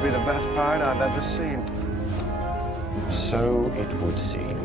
to be the best part I've ever seen. So it would seem.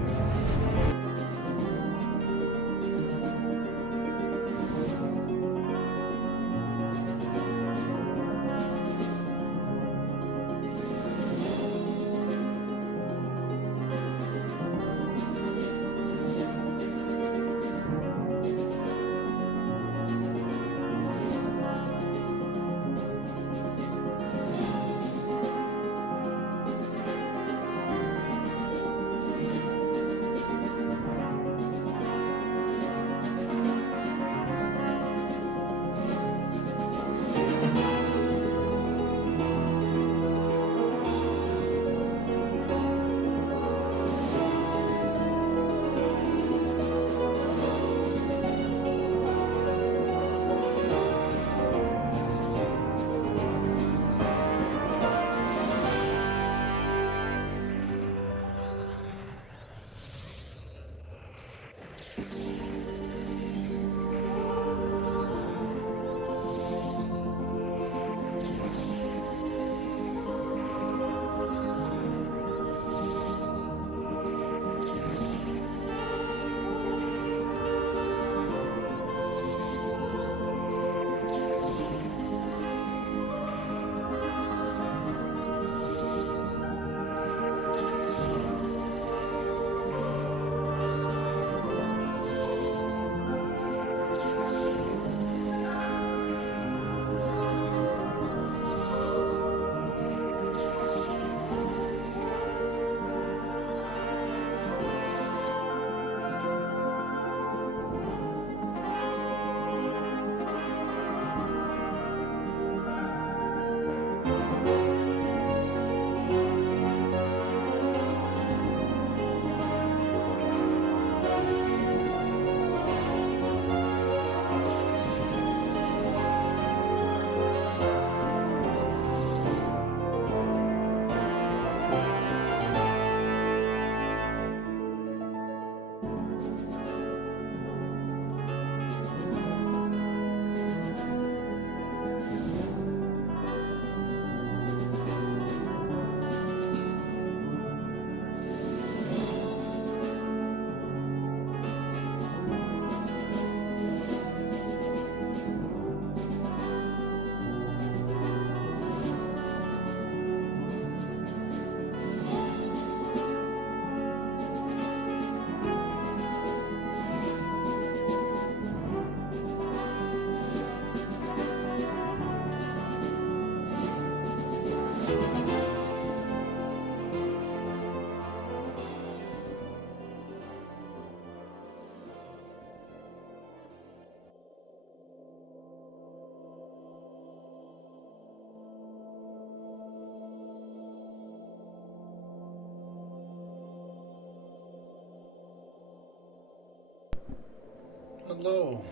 Hello,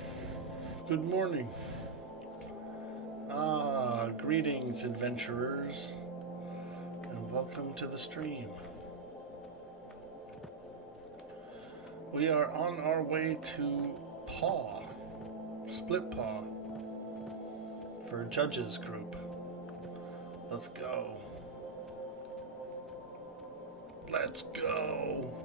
good morning. Greetings, adventurers, and welcome to the stream. We are on our way to Split Paw, for Judge's group. Let's go. Let's go.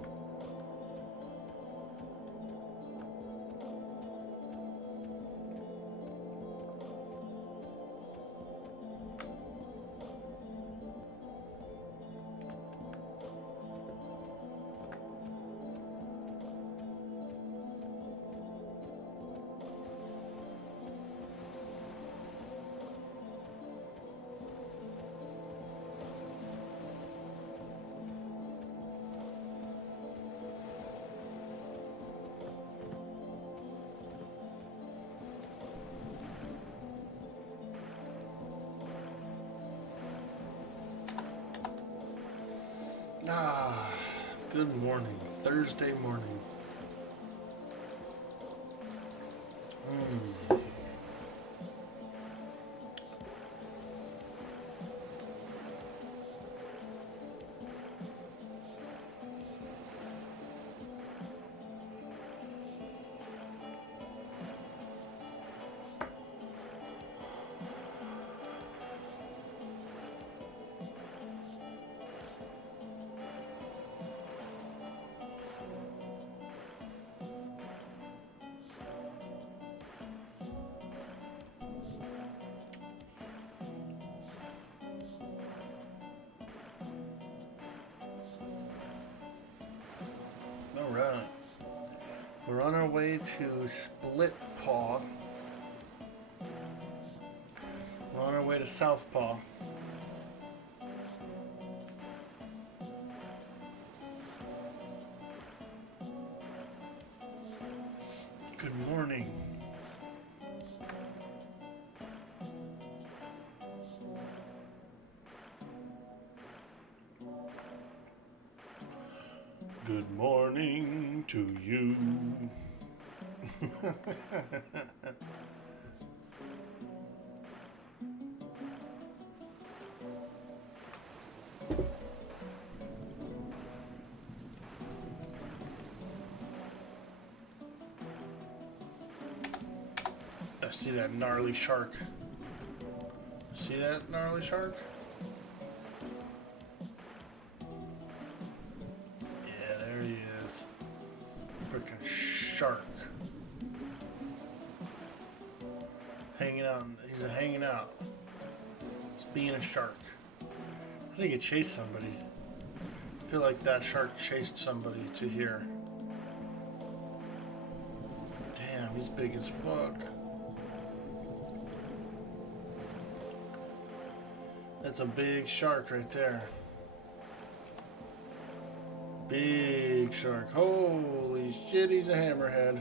Good morning. Thursday morning. We're on our way to Split Paw. We're on our way to Southpaw. Good morning. Good morning to you. I see that gnarly shark. See that gnarly shark? Yeah, there he is. Freaking shark. Hanging out. He's hanging out. He's being a shark. I think it chased somebody. I feel like that shark chased somebody to here. Damn, he's big as fuck. That's a big shark right there. Big shark. Holy shit, he's a hammerhead.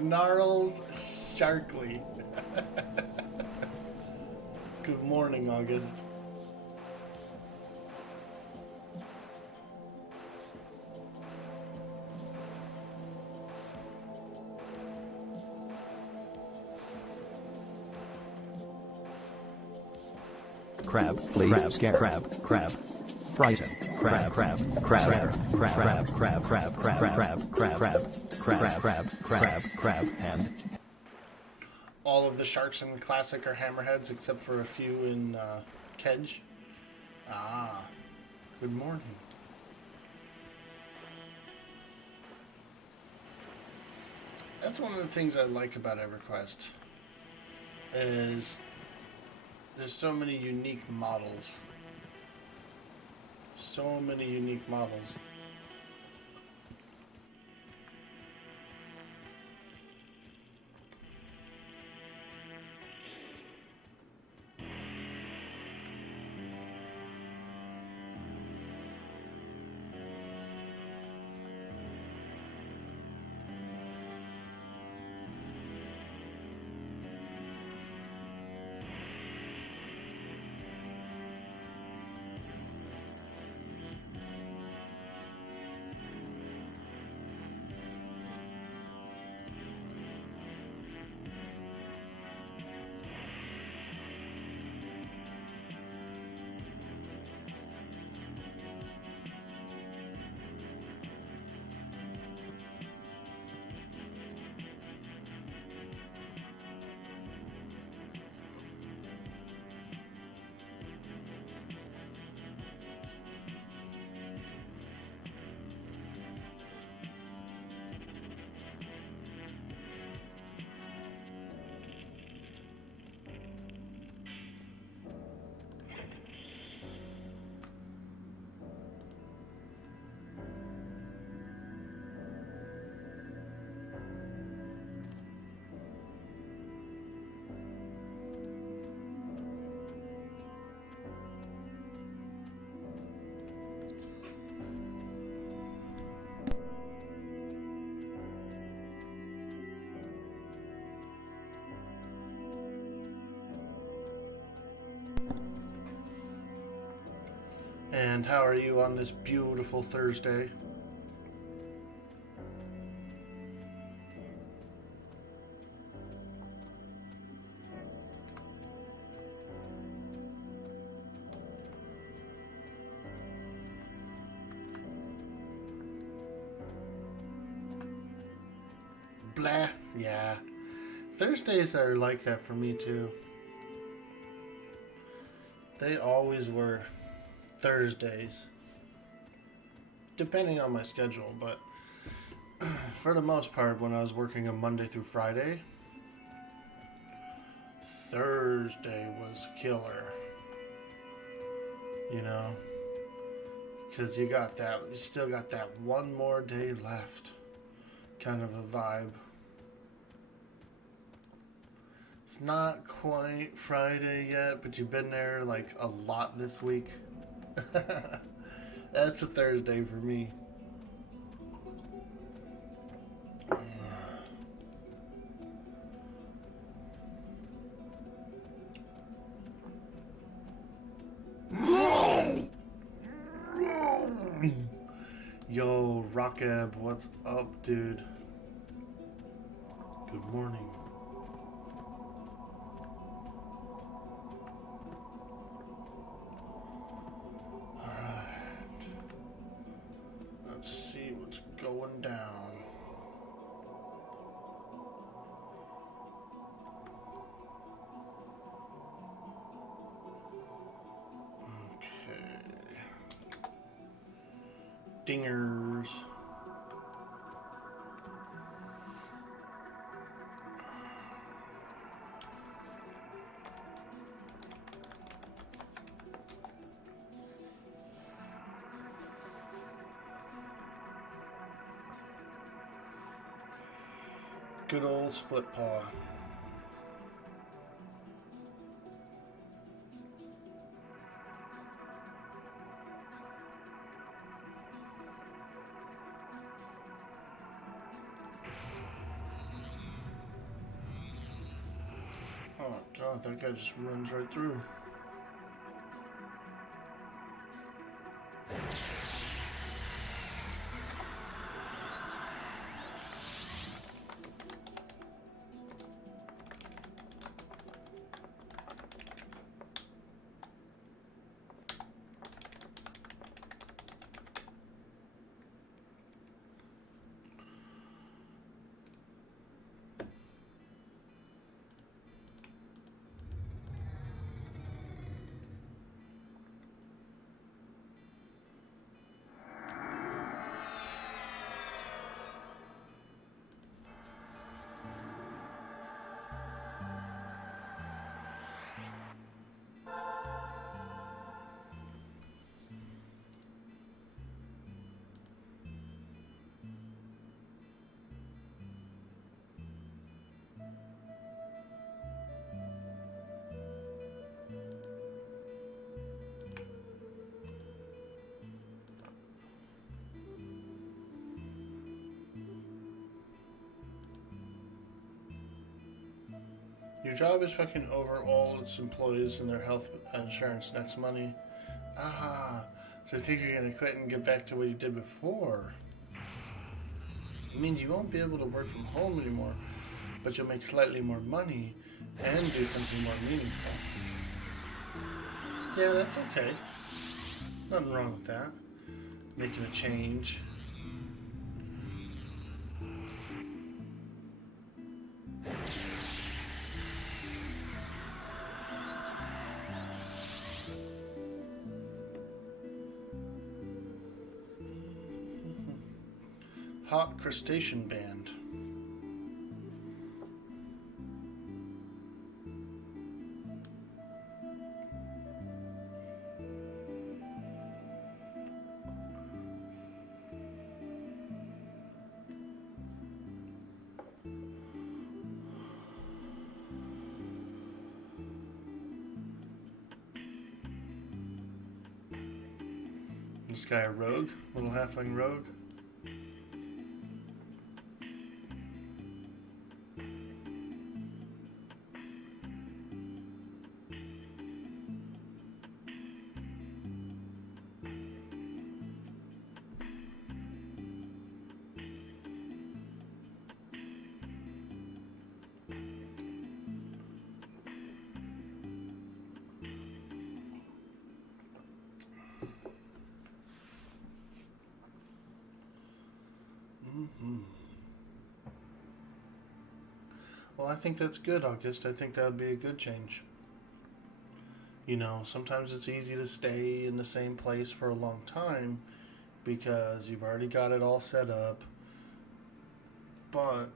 Gnarls Sharkly. Good morning, August. Crab, please, crab, scare, crab, frighten, crab, and All of the sharks in Classic are hammerheads except for a few in Kedge. Ah, good morning. That's one of the things I like about EverQuest is there's so many unique models. So many unique models. And how are you on this beautiful Thursday? Blah. Yeah. Thursdays are like that for me too. They always were Thursdays. Depending on my schedule, but for the most part when I was working a Monday through Friday, Thursday was killer. You know? Because you still got that one more day left kind of a vibe. It's not quite Friday yet, but you've been there like a lot this week. That's a Thursday for me. Yo, Rockab, what's up, dude? Good morning. Alright. Let's see what's going down. Dingers. Good old split paw. Oh god, that guy just runs right through. Your job is fucking over all its employees and their health insurance next money. Ah, so I think you're gonna quit and get back to what you did before. It means you won't be able to work from home anymore, but you'll make slightly more money and do something more meaningful. Yeah, that's okay. Nothing wrong with that. Making a change. Hot Crustacean Band. This guy a rogue? Little halfling rogue? Well, I think that's good, August. I think that would be a good change. You know, sometimes it's easy to stay in the same place for a long time because you've already got it all set up, but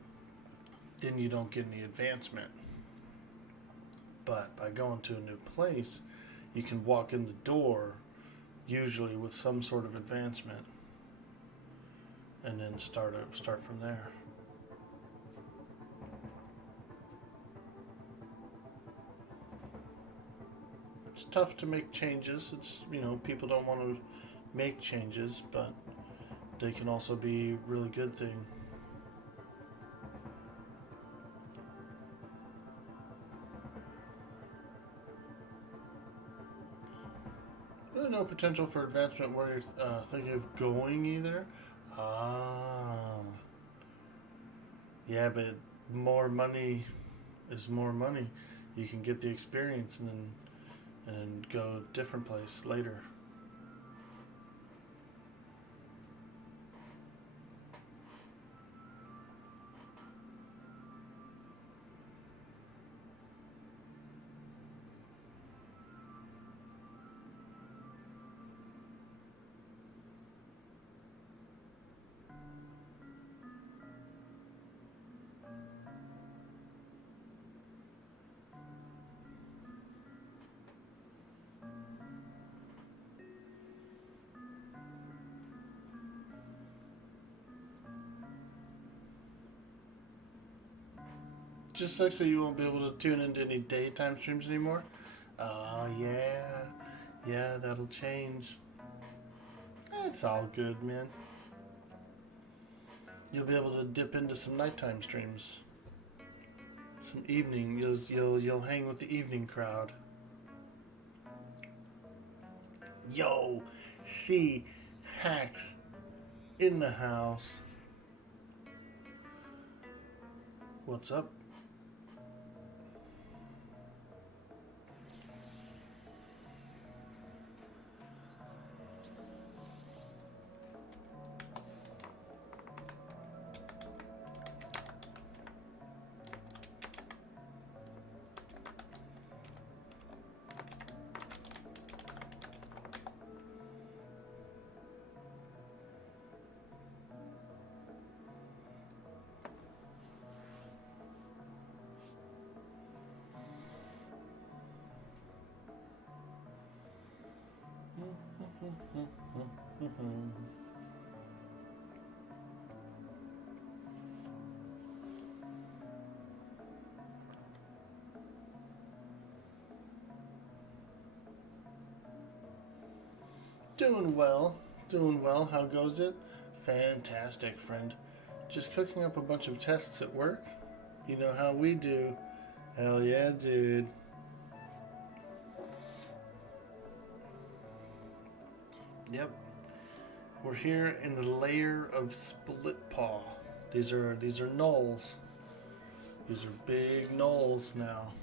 then you don't get any advancement. But by going to a new place, you can walk in the door, usually with some sort of advancement, and then start from there. It's tough to make changes. It's, people don't want to make changes, but they can also be a really good thing. Really no potential for advancement where you're thinking of going either. Yeah, but more money is more money. You can get the experience and go a different place later. Just sucks that you won't be able to tune into any daytime streams anymore. Yeah, that'll change. It's all good, man. You'll be able to dip into some nighttime streams. Some evening. You'll hang with the evening crowd. Yo, see, Hacks in the house. What's up? Doing well. How goes it? Fantastic, friend. Just cooking up a bunch of tests at work. You know how we do. Hell yeah, dude. Yep. We're here in the layer of split paw. These are gnolls. These are big gnolls now.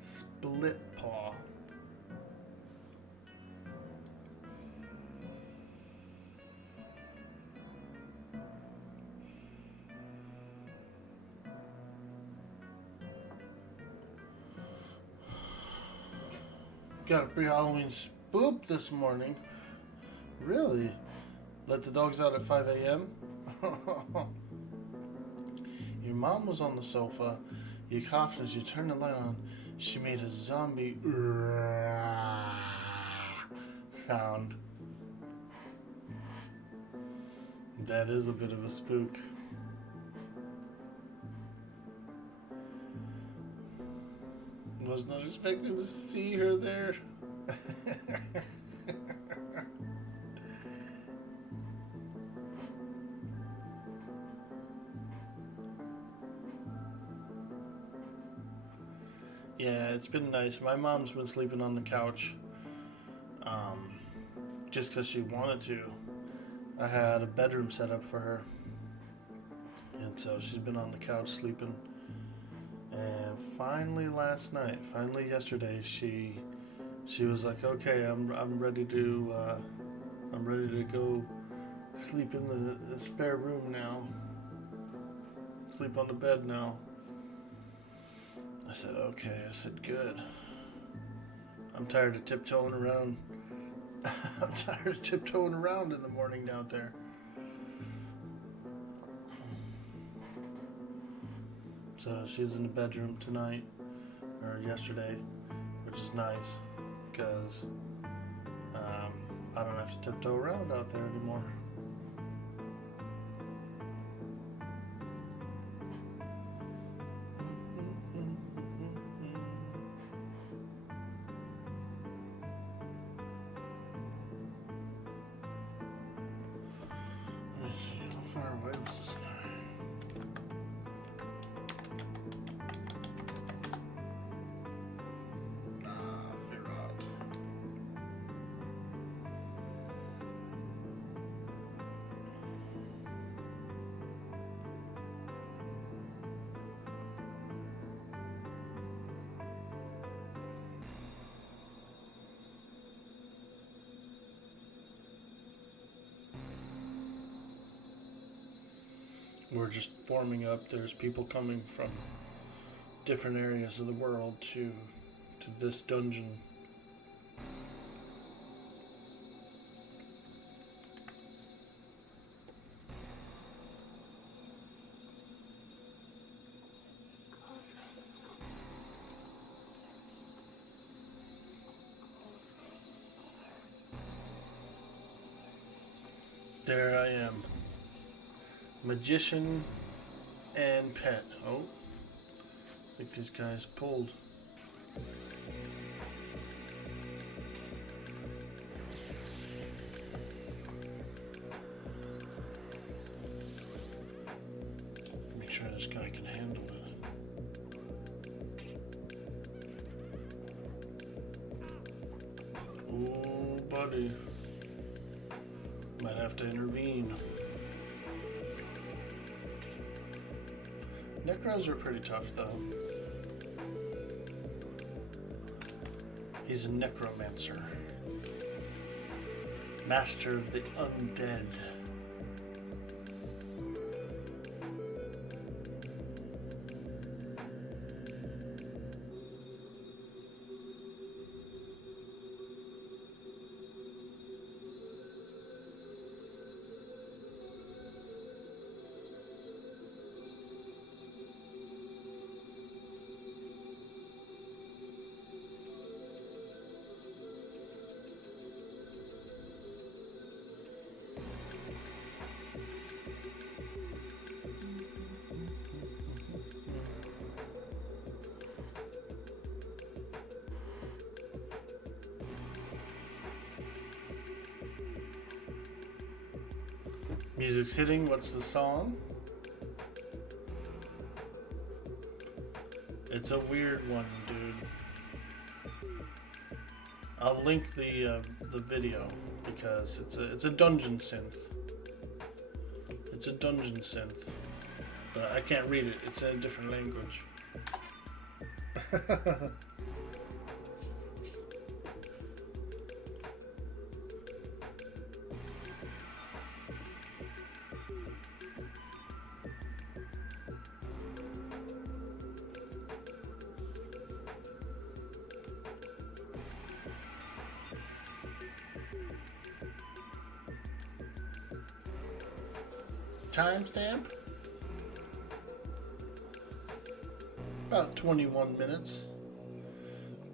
Split paw. Got a pre-Halloween spook this morning. Really? Let the dogs out at 5 a.m.? Your mom was on the sofa. You coughed as you turned the light on. She made a zombie sound. That is a bit of a spook. Was not expecting to see her there. Yeah, it's been nice. My mom's been sleeping on the couch just because she wanted to. I had a bedroom set up for her, and so she's been on the couch sleeping. And finally yesterday, she was like, "Okay, I'm ready to go sleep in the spare room now. Sleep on the bed now." I said, "Okay." I said, "Good. I'm tired of tiptoeing around. I'm tired of tiptoeing around in the morning down there." So she's in the bedroom tonight. or yesterday, which is nice because I don't have to tiptoe around out there anymore. Let's see, how far away was this guy? We're just forming up. There's people coming from different areas of the world to this dungeon. There I am. Magician and pet. Oh, I think these guys pulled. Make sure this guy can handle it. Oh, buddy. Might have to intervene. Necros are pretty tough, though. He's a necromancer. Master of the undead. Music's hitting. What's the song? It's a weird one, dude. I'll link the video because it's a dungeon synth. It's a dungeon synth, but I can't read it. It's in a different language. Timestamp? About 21 minutes.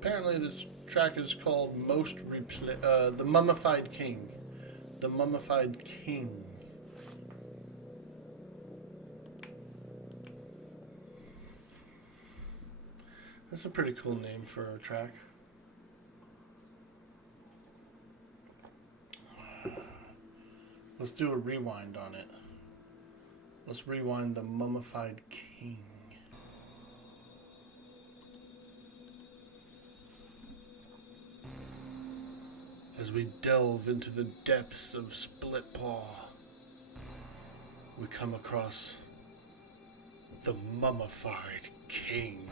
Apparently this track is called The Mummified King. The Mummified King. That's a pretty cool name for a track. Let's do a rewind on it. Let's rewind The Mummified King. As we delve into the depths of Split Paw, we come across the Mummified King.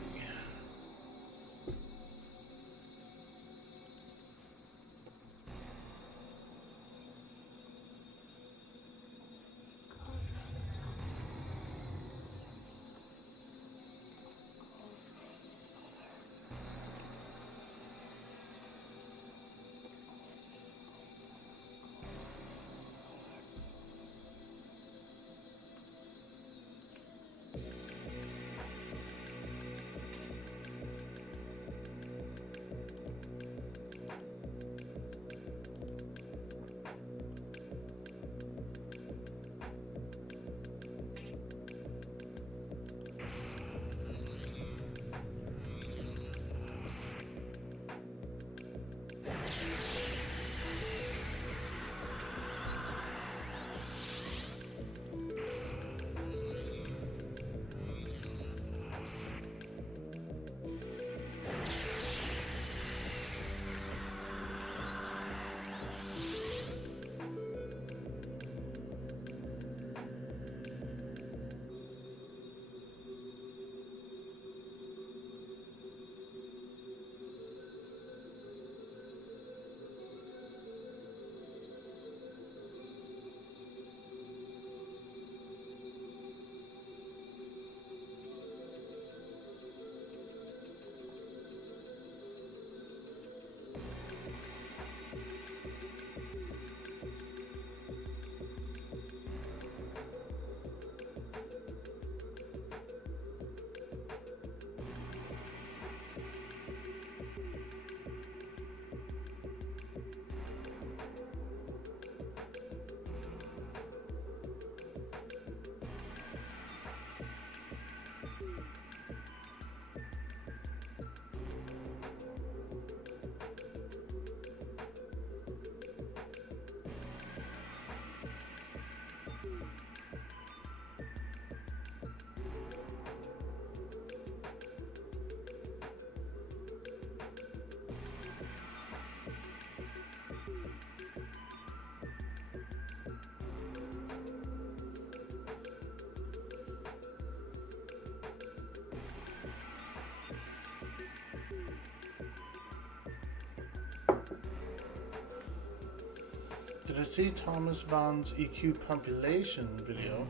Did I see Thomas Vaughn's EQ compilation video?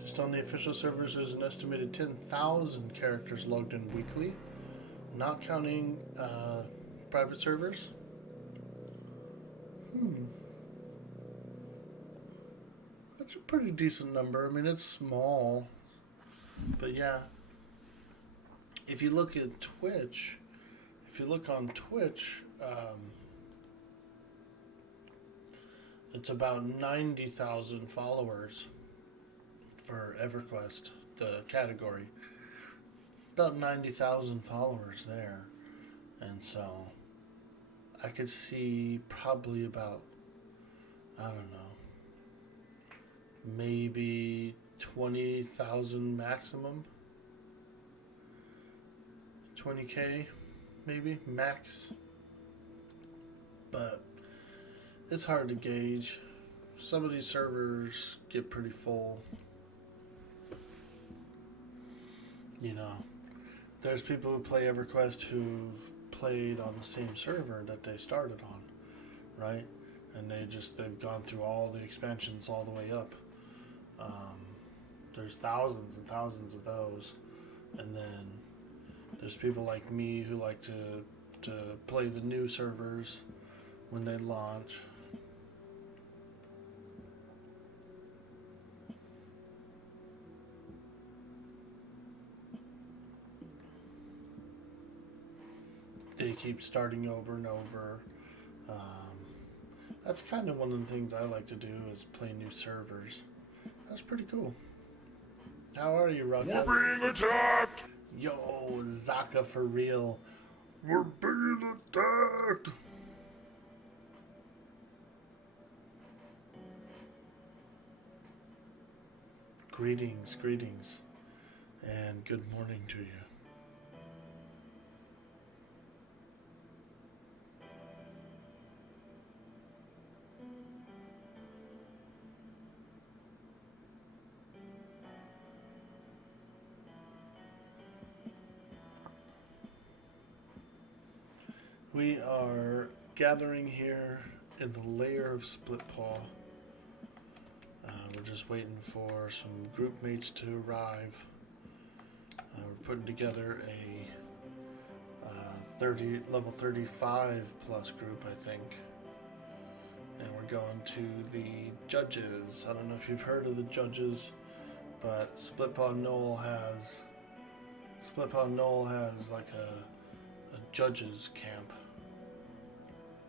Just on the official servers, there's an estimated 10,000 characters logged in weekly, not counting private servers. That's a pretty decent number. I mean, it's small, but yeah. If you look at Twitch, if you look on Twitch, it's about 90,000 followers for EverQuest, the category. About 90,000 followers there. And so I could see probably about, I don't know, maybe 20,000 maximum. 20K maybe max. But it's hard to gauge. Some of these servers get pretty full. You know, there's people who play EverQuest who've played on the same server that they started on, right? And they've gone through all the expansions all the way up. There's thousands and thousands of those, and then there's people like me who like to play the new servers when they launch. They keep starting over and over. That's kind of one of the things I like to do is play new servers. That's pretty cool. How are you, Rocket? We're being attacked! Yo, Zaka for real. We're being attacked! Greetings, and good morning to you. We are gathering here in the lair of Split Paw. We're just waiting for some group mates to arrive. We're putting together a level 35 plus group, I think. And we're going to the judges. I don't know if you've heard of the judges, but Split Paw Knoll has like a judges camp.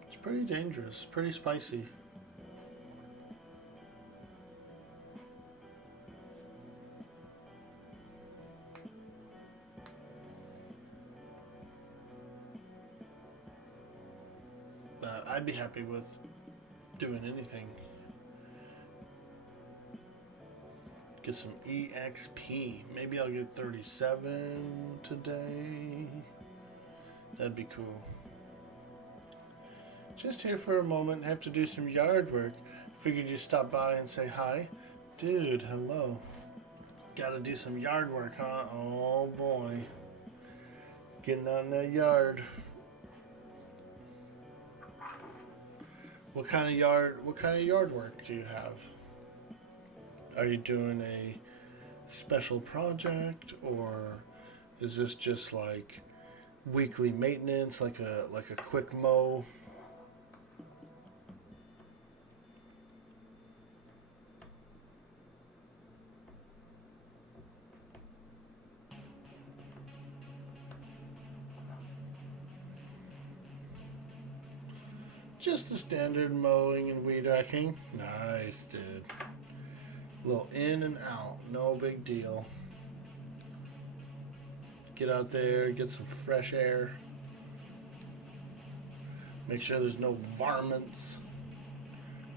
It's pretty dangerous, pretty spicy. But I'd be happy with doing anything. Get some EXP. Maybe I'll get 37 today. That'd be cool. Just here for a moment, have to do some yard work. Figured you'd stop by and say hi. Dude, hello. Gotta do some yard work, huh? Oh boy. Getting on the yard. What kind of yard work do you have? Are you doing a special project, or is this just like weekly maintenance, like a quick mow? Just the standard mowing and weed whacking. Nice, dude. A little in and out, no big deal. Get out there, get some fresh air. Make sure there's no varmints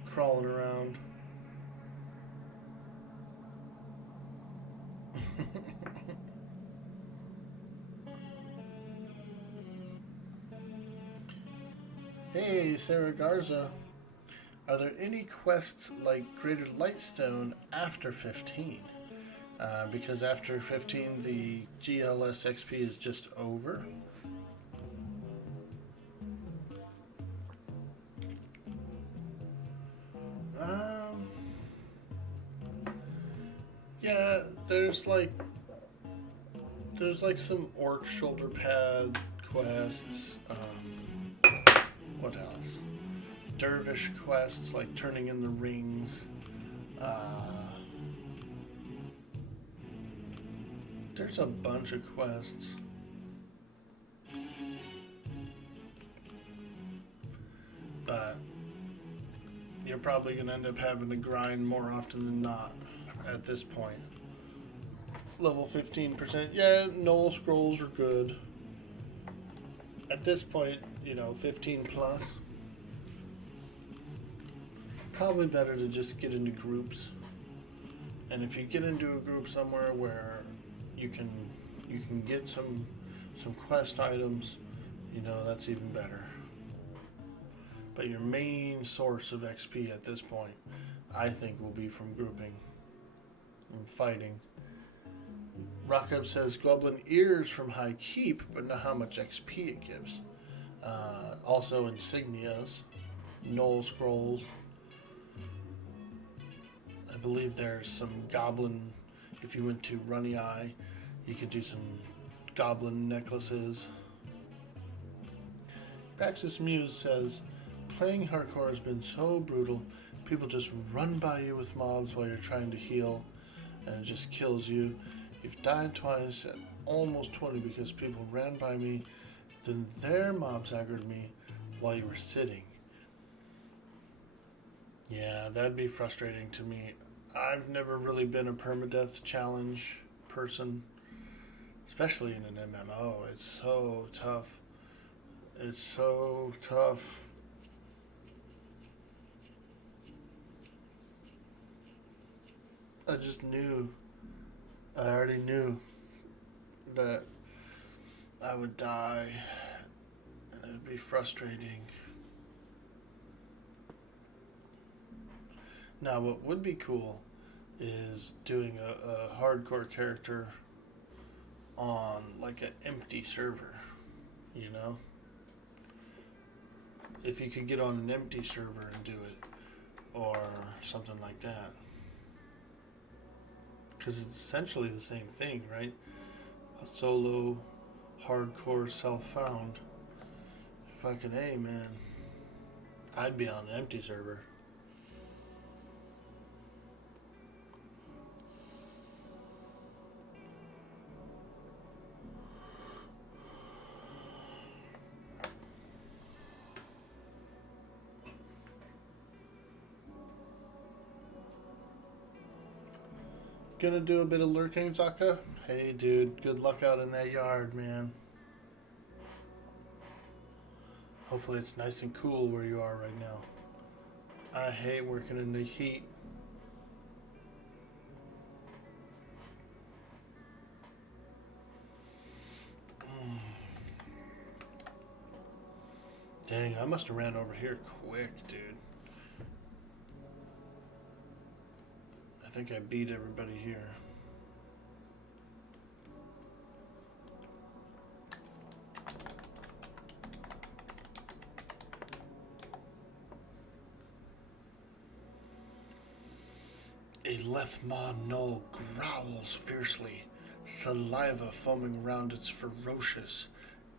crawling around. Hey, Sarah Garza. Are there any quests like Greater Lightstone after 15? Because after 15, the GLS XP is just over. Yeah, there's like some orc shoulder pad quests. What else? Dervish quests like turning in the rings. There's a bunch of quests. But you're probably going to end up having to grind more often than not at this point. Level 15%. Yeah, Null Scrolls are good. At this point, 15 plus. Probably better to just get into groups. And if you get into a group somewhere where you can get some quest items, that's even better. But your main source of XP at this point, I think, will be from grouping and fighting. Rockup says Goblin Ears from High Keep, but not how much XP it gives. Also insignias, Null Scrolls. I believe there's some Goblin, if you went to Runny Eye, you could do some Goblin necklaces. Praxis Muse says, playing hardcore has been so brutal. People just run by you with mobs while you're trying to heal, and it just kills you. You've died twice at almost 20 because people ran by me, then their mobs aggroed me while you were sitting. Yeah, that'd be frustrating to me. I've never really been a permadeath challenge person, especially in an MMO. It's so tough. It's so tough. I already knew that I would die, and it would be frustrating. Now, what would be cool is doing a hardcore character on like an empty server, If you could get on an empty server and do it, or something like that. Because it's essentially the same thing, right? A solo, hardcore, self-found. Fucking A, man. I'd be on an empty server. Gonna do a bit of lurking, Zaka? Hey, dude, good luck out in that yard, man. Hopefully it's nice and cool where you are right now. I hate working in the heat. Dang, I must have ran over here quick, dude. I think I beat everybody here. A Lethmaw Null growls fiercely, saliva foaming around its ferocious,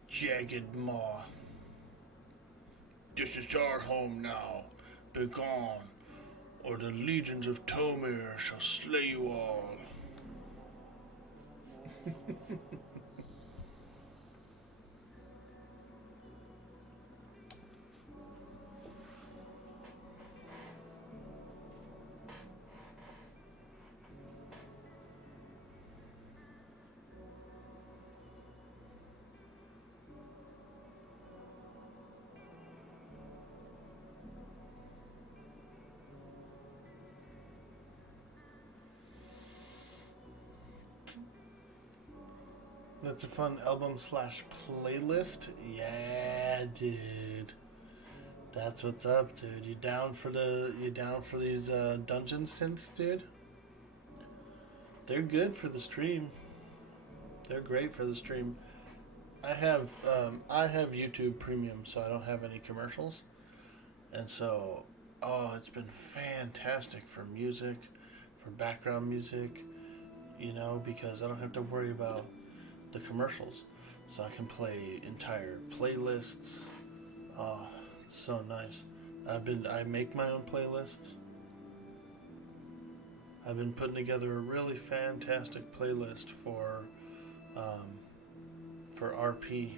jagged maw. This is our home now. Begone, or the legions of Tomir shall slay you all. That's a fun album / playlist. Yeah, dude. That's what's up, dude. You down for these dungeon synths, dude? They're good for the stream. They're great for the stream. I have YouTube Premium, so I don't have any commercials, and so it's been fantastic for music, for background music, you know, because I don't have to worry about the commercials. So I can play entire playlists. Oh, it's so nice. I make my own playlists. I've been putting together a really fantastic playlist for RP.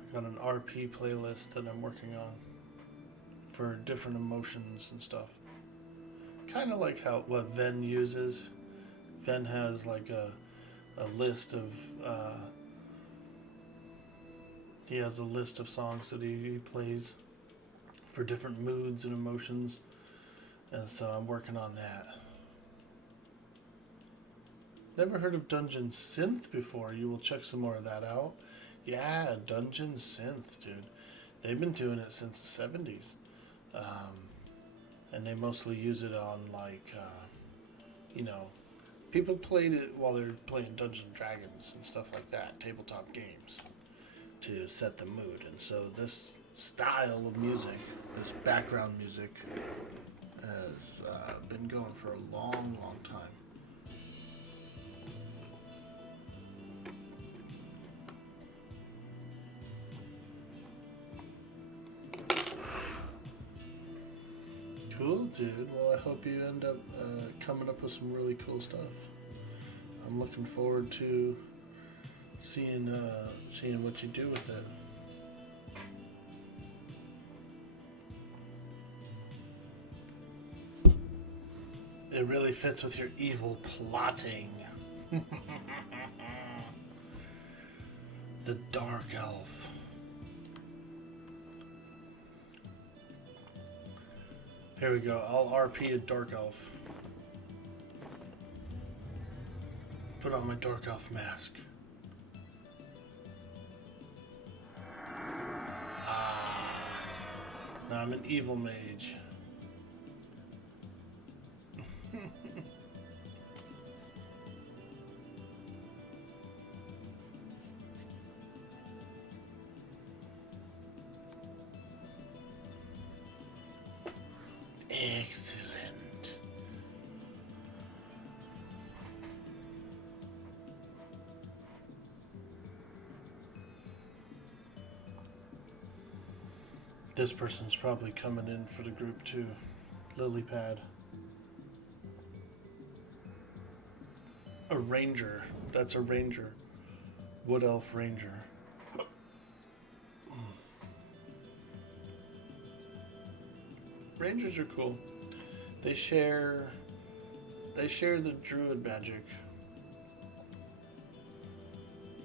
I got an RP playlist that I'm working on for different emotions and stuff. Kind of like what Ven uses. Ven has like a list of he has a list of songs that he plays for different moods and emotions, and so I'm working on that. Never heard of Dungeon Synth before. You will check some more of that out. Yeah, Dungeon Synth, dude. They've been doing it since the 70s. And they mostly use it on, like, people played it while they're playing Dungeons and Dragons and stuff like that, tabletop games, to set the mood. And so this style of music, this background music, has been going for a long, long time. Cool, dude. Well, I hope you end up coming up with some really cool stuff. I'm looking forward to seeing what you do with it. It really fits with your evil plotting. The Dark Elf. Here we go. I'll RP a Dark Elf. Put on my Dark Elf mask. Now I'm an evil mage. Excellent. This person's probably coming in for the group too. Lilypad. A ranger. That's a ranger. Wood elf ranger. Rangers are cool. They share the druid magic.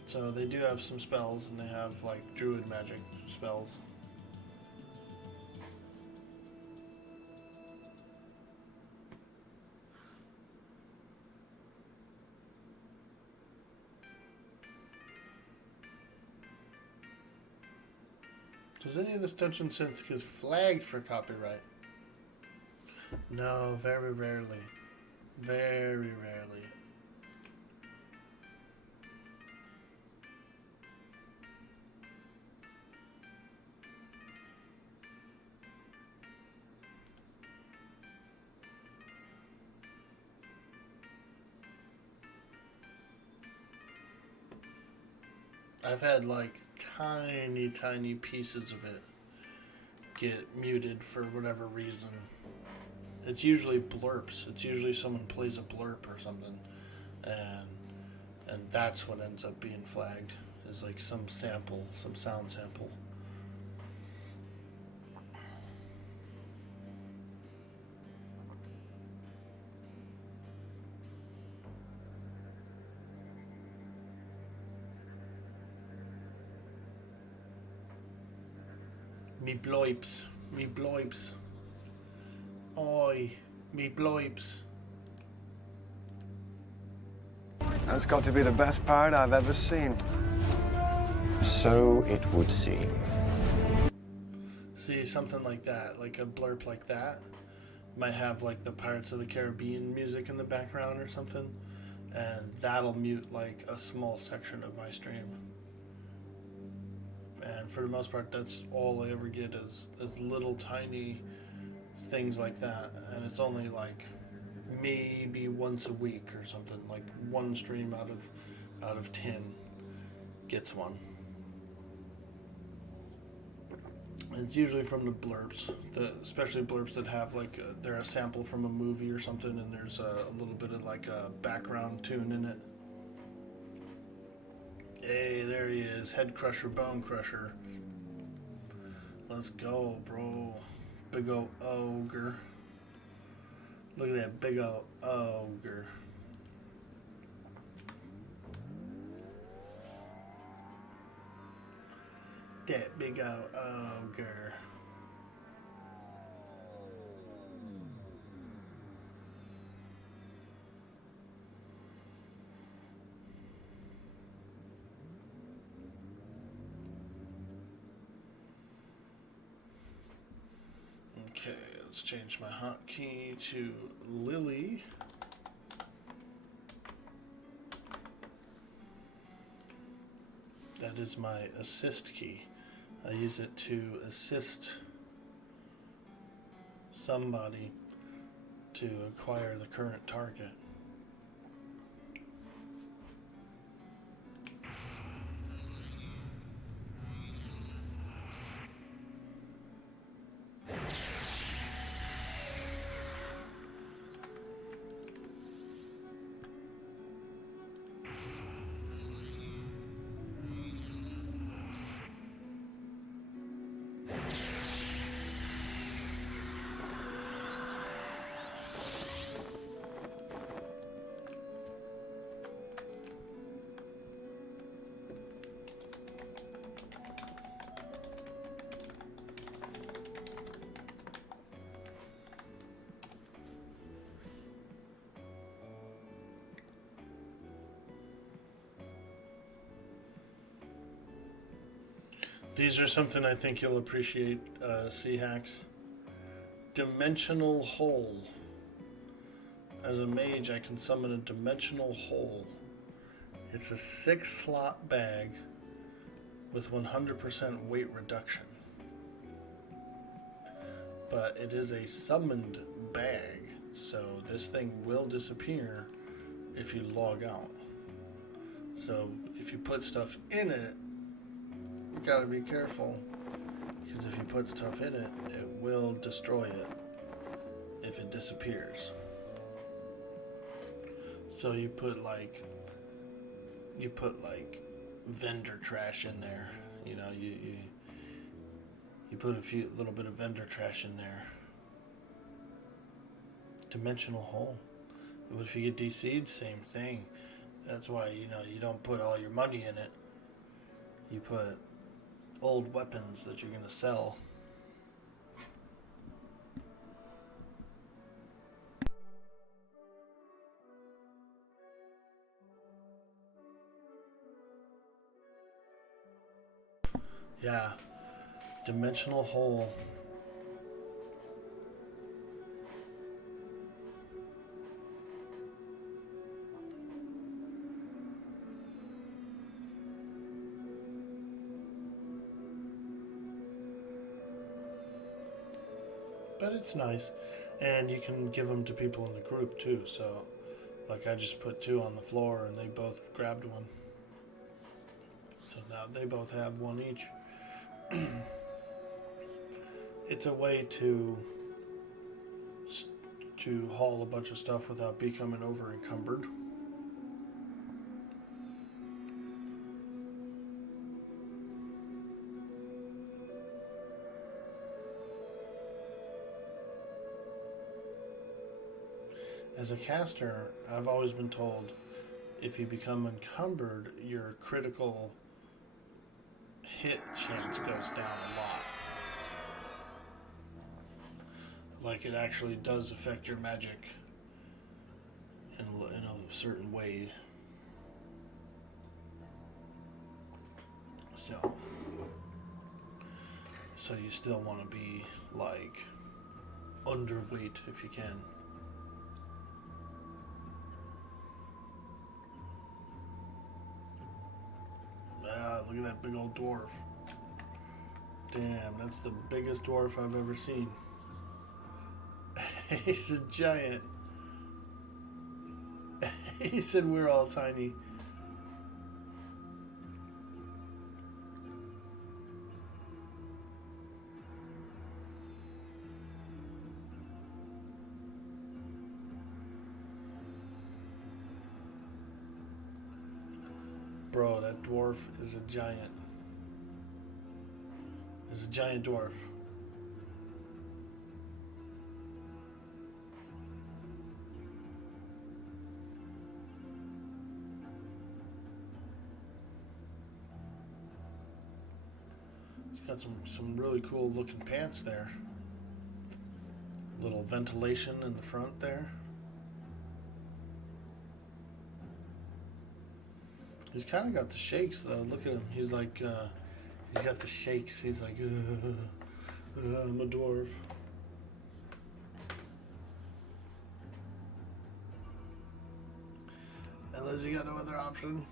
So they do have some spells, and they have like druid magic spells. Does any of this Dungeon Synth get flagged for copyright? No, very rarely. Very rarely. I've had like tiny pieces of it get muted for whatever reason. It's usually blurps. It's usually someone plays a blurp or something, and that's what ends up being flagged. Is like some sample, some sound sample. Me bloips, me bloips. Oi, me bloips. That's got to be the best part I've ever seen. So it would seem. See, something like that, like a blurb like that, might have like the Pirates of the Caribbean music in the background or something, and that'll mute like a small section of my stream. And for the most part, that's all I ever get is little tiny things like that, and it's only like maybe once a week or something. Like one stream out of 10 gets one. And it's usually from the blurbs, especially blurbs that have like they're a sample from a movie or something, and there's a little bit of like a background tune in it. Hey, there he is, Head Crusher, Bone Crusher. Let's go, bro. Big ol' ogre. Look at that big ol' ogre. That big ol' ogre. Okay, let's change my hotkey to Lily. That is my assist key. I use it to assist somebody to acquire the current target. These are something I think you'll appreciate, C-Hacks. Dimensional Hole. As a mage, I can summon a Dimensional Hole. It's a 6-slot bag with 100% weight reduction. But it is a summoned bag, so this thing will disappear if you log out. So if you put stuff in it, you gotta be careful, because if you put stuff in it, it will destroy it if it disappears. So you put like vendor trash in there. You know, you put a little bit of vendor trash in there. Dimensional hole. What if you get DC'd? Same thing. That's why, you know, you don't put all your money in it. You put old weapons that you're going to sell. Yeah, dimensional hole. But it's nice, and you can give them to people in the group too. So, like, I just put 2 on the floor, and they both grabbed one. So now they both have 1 each. It's a way to haul a bunch of stuff without becoming over encumbered. As a caster, I've always been told if you become encumbered, your critical hit chance goes down a lot. Like, it actually does affect your magic in a certain way. So you still want to be, like, underweight if you can. Look at that big old dwarf. Damn, that's the biggest dwarf I've ever seen. He's a giant. He said we're all tiny. Bro, that dwarf is a giant. Is a giant dwarf. He's got some really cool looking pants there. Little ventilation in the front there. He's kind of got the shakes though. Look at him. He's like, he's got the shakes. He's like, I'm a dwarf. Unless you got no other option.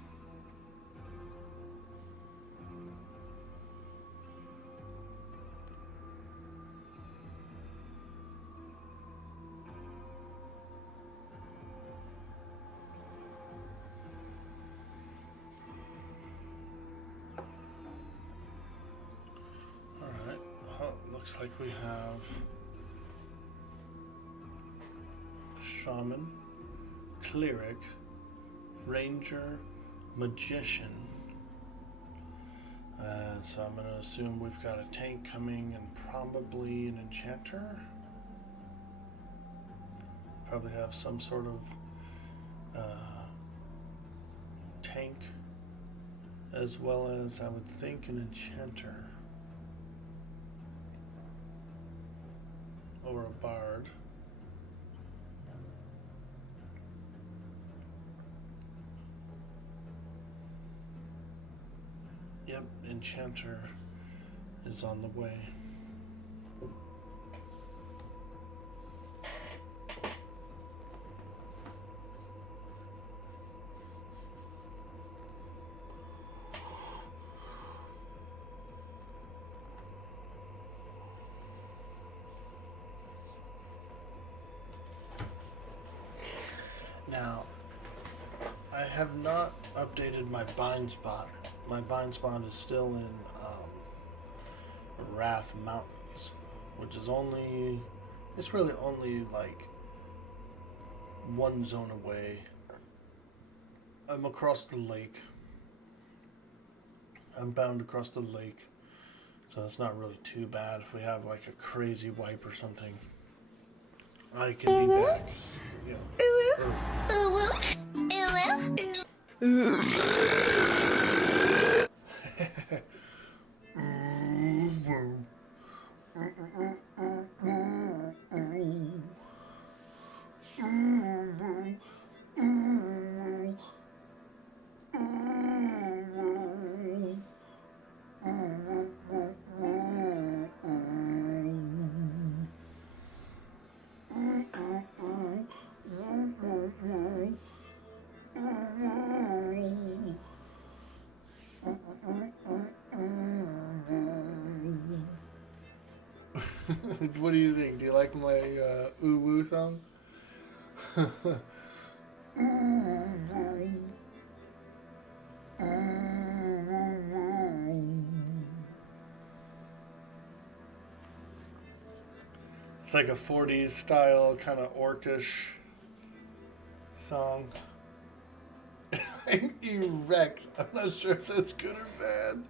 Looks like we have Shaman, Cleric, Ranger, Magician. So I'm going to assume we've got a tank coming and probably an Enchanter. Probably have some sort of tank as well as, I would think, an Enchanter. Or a bard. Yep, Enchanter is on the way. Now, I have not updated my bind spot. My bind spot is still in Wrath Mountains, which is only, it's really only like one zone away. I'm across the lake. I'm bound across the lake, so it's not really too bad. If we have like a crazy wipe or something, I can be back. You know. What do you think? Do you like my ooh woo song? It's like a 40s style kind of orcish song. I'm erect. I'm not sure if that's good or bad.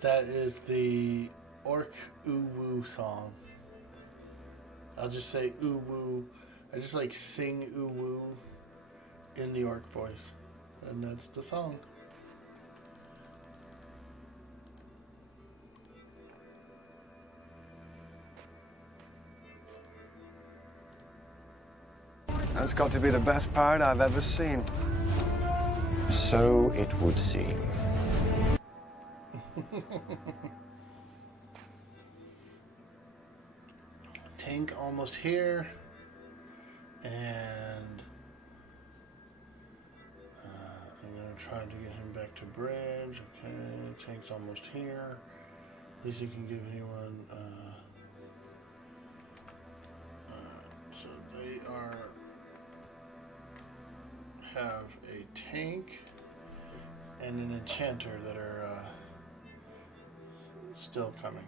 That is the Orc Ooh Woo song. I'll just say ooh woo. I just like sing ooh woo in the orc voice. And that's the song. That's got to be the best part I've ever seen. So it would seem. Tank almost here. And I'm going to try to get him back to bridge. Okay, tank's almost here. At least you can give anyone. So they have a tank and an enchanter that are still coming.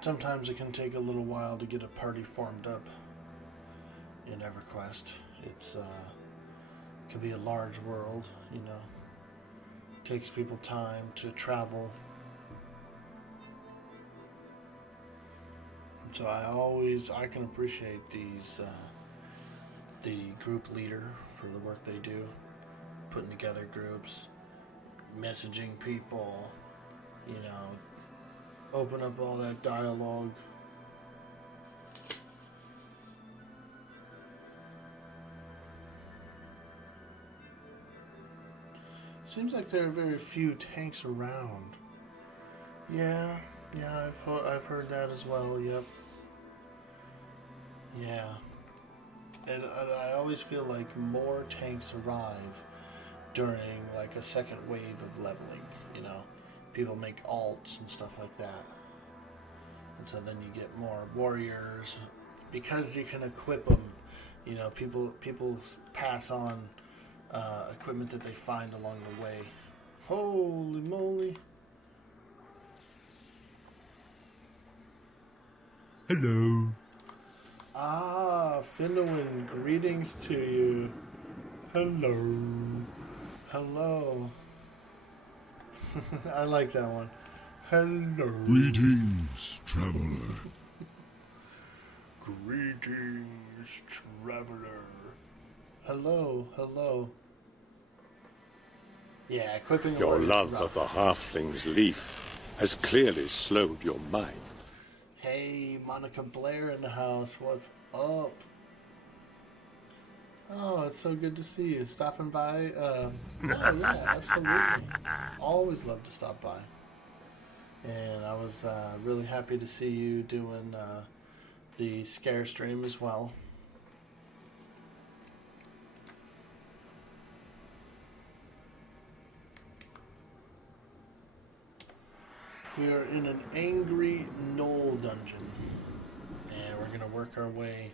Sometimes it can take a little while to get a party formed up in EverQuest. It can be a large world, you know. It takes people time to travel. And so I can appreciate the group leader for the work they do, putting together groups, messaging people, you know, open up all that dialogue. Seems like there are very few tanks around. Yeah, I've heard that as well. Yep. Yeah, and I always feel like more tanks arrive during like a second wave of leveling. You know, people make alts and stuff like that, and so then you get more warriors because you can equip them. You know, people pass on equipment that they find along the way. Holy moly! Hello. Ah, Finowin, greetings to you. Hello. Hello. I like that one. Hello. Greetings, traveler. Greetings, traveler. Hello, hello. Yeah, equipping Your is love rough. of the halfling's leaf has clearly slowed your mind. Hey, Monica Blair in the house. What's up? Oh, it's so good to see you. Stopping by? Yeah, absolutely. Always love to stop by. And I was really happy to see you doing the scare stream as well. We are in an angry knoll dungeon, and we're going to work our way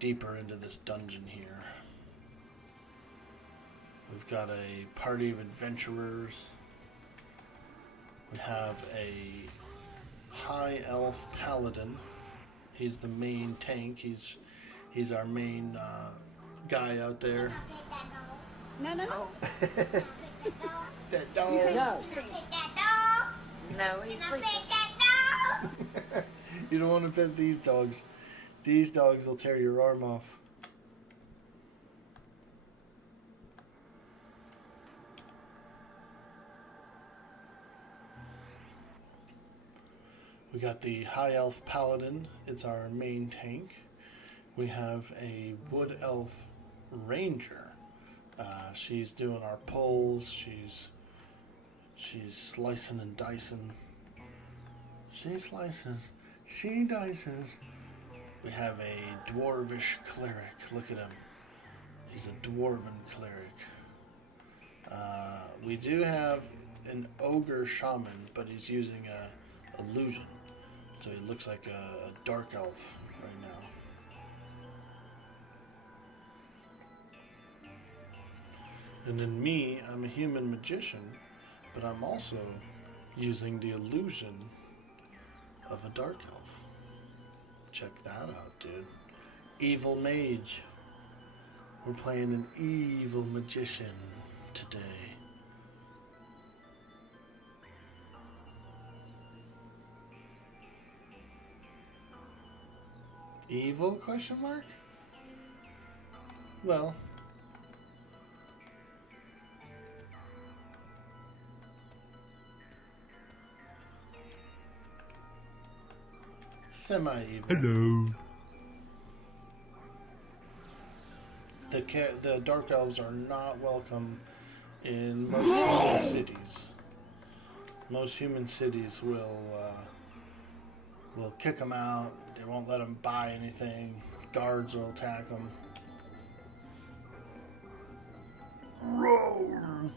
deeper into this dungeon here. We've got a party of adventurers. We have a high elf paladin. He's the main tank. He's our main guy out there. No. That dog. No. No, he's sleeping. You don't want to pet these dogs. These dogs will tear your arm off. We got the High Elf Paladin. It's our main tank. We have a Wood Elf Ranger. She's doing our pulls. She's slicing and dicing. She slices. She dices. We have a dwarvish cleric. Look at him. He's a dwarven cleric. We do have an ogre shaman, but he's using a illusion. So he looks like a dark elf right now. And then me, I'm a human magician, but I'm also using the illusion of a dark elf. Check that out, dude. Evil mage. We're playing an evil magician today. Evil, question mark? Well, semi-evil. Hello. the dark elves are not welcome in most human cities. Most human cities will kick them out. They won't let them buy anything. Guards will attack them. Roar!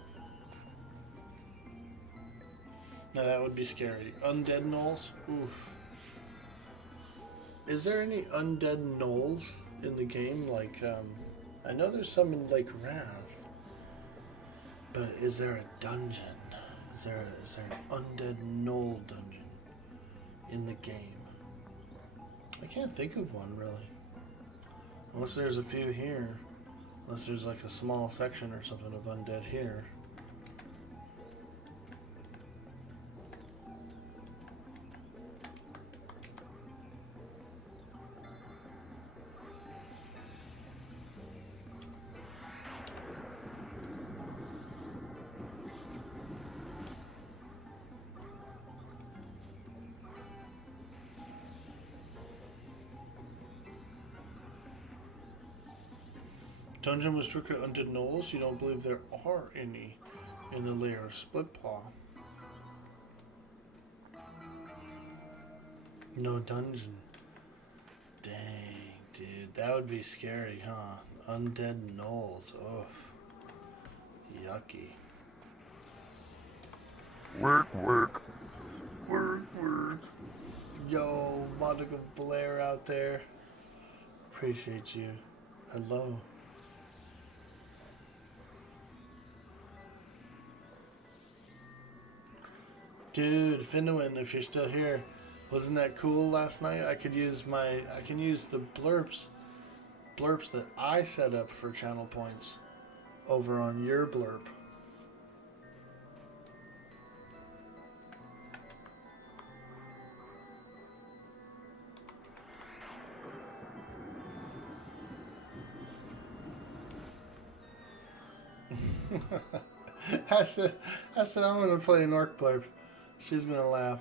Now that would be scary. Undead gnolls? Oof. Is there any undead gnolls in the game? Like, I know there's some in Lake Wrath. But is there a dungeon? Is there an undead gnoll dungeon in the game? I can't think of one, really. Unless there's a few here. Unless there's like a small section or something of undead here. Dungeon with strictly undead gnolls? You don't believe there are any in the lair of Splitpaw? No dungeon. Dang, dude. That would be scary, huh? Undead gnolls. Oof. Yucky. Work, work. Work, work. Yo, Monica Blair out there. Appreciate you. Hello. Dude, Finwin, if you're still here, wasn't that cool last night? I can use the blurps that I set up for channel points over on your blurp. I said I'm gonna play an orc blurp. She's gonna laugh.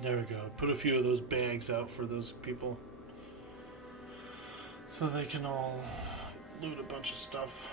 There we go. Put a few of those bags out for those people so they can all loot a bunch of stuff.